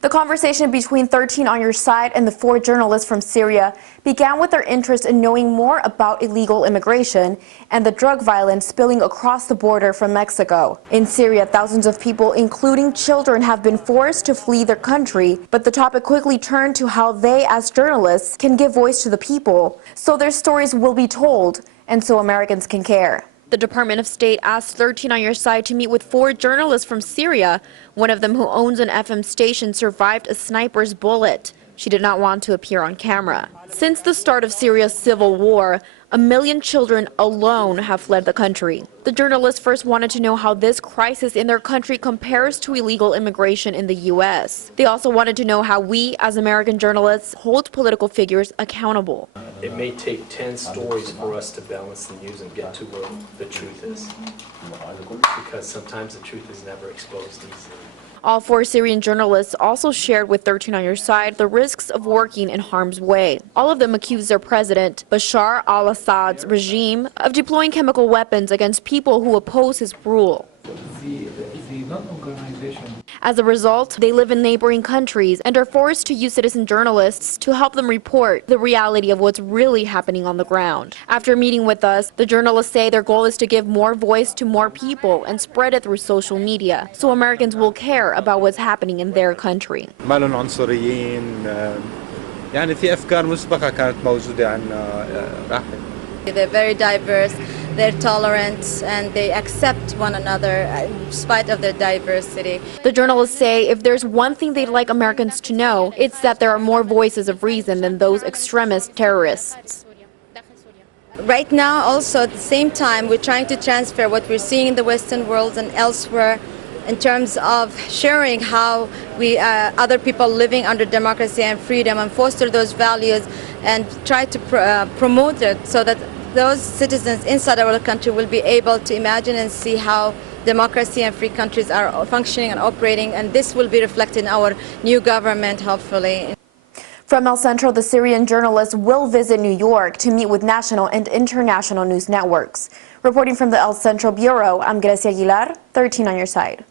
The conversation between 13 on Your Side and the 4 journalists from Syria began with their interest in knowing more about illegal immigration and the drug violence spilling across the border from Mexico. In Syria, thousands of people, including children, have been forced to flee their country, but the topic quickly turned to how they, as journalists, can give voice to the people, so their stories will be told, and so Americans can care. The Department of State asked 13 on Your Side to meet with 4 journalists from Syria. One of them, who owns an FM station, survived a sniper's bullet. She did not want to appear on camera. Since the start of Syria's civil war, 1 million children alone have fled the country. The journalists first wanted to know how this crisis in their country compares to illegal immigration in the U.S. They also wanted to know how we, as American journalists, hold political figures accountable. It may take 10 stories for us to balance the news and get to where the truth is, because sometimes the truth is never exposed easily. All 4 Syrian journalists also shared with 13 on Your Side the risks of working in harm's way. All of them accused their president, Bashar al-Assad's regime, of deploying chemical weapons against people who oppose his rule. As a result, they live in neighboring countries and are forced to use citizen journalists to help them report the reality of what's really happening on the ground. After meeting with us, the journalists say their goal is to give more voice to more people and spread it through social media, so Americans will care about what's happening in their country. They're very diverse, they're tolerant, and they accept one another in spite of their diversity. The journalists say if there's one thing they'd like Americans to know, it's that there are more voices of reason than those extremist terrorists. Right now, also at the same time, we're trying to transfer what we're seeing in the Western world and elsewhere in terms of sharing how we, other people living under democracy and freedom, and foster those values and try to promote it so that those citizens inside our country will be able to imagine and see how democracy and free countries are functioning and operating, and this will be reflected in our new government, hopefully. From El Centro, the Syrian journalists will visit New York to meet with national and international news networks. Reporting from the El Centro Bureau, I'm Gracia Aguilar, 13 on Your Side.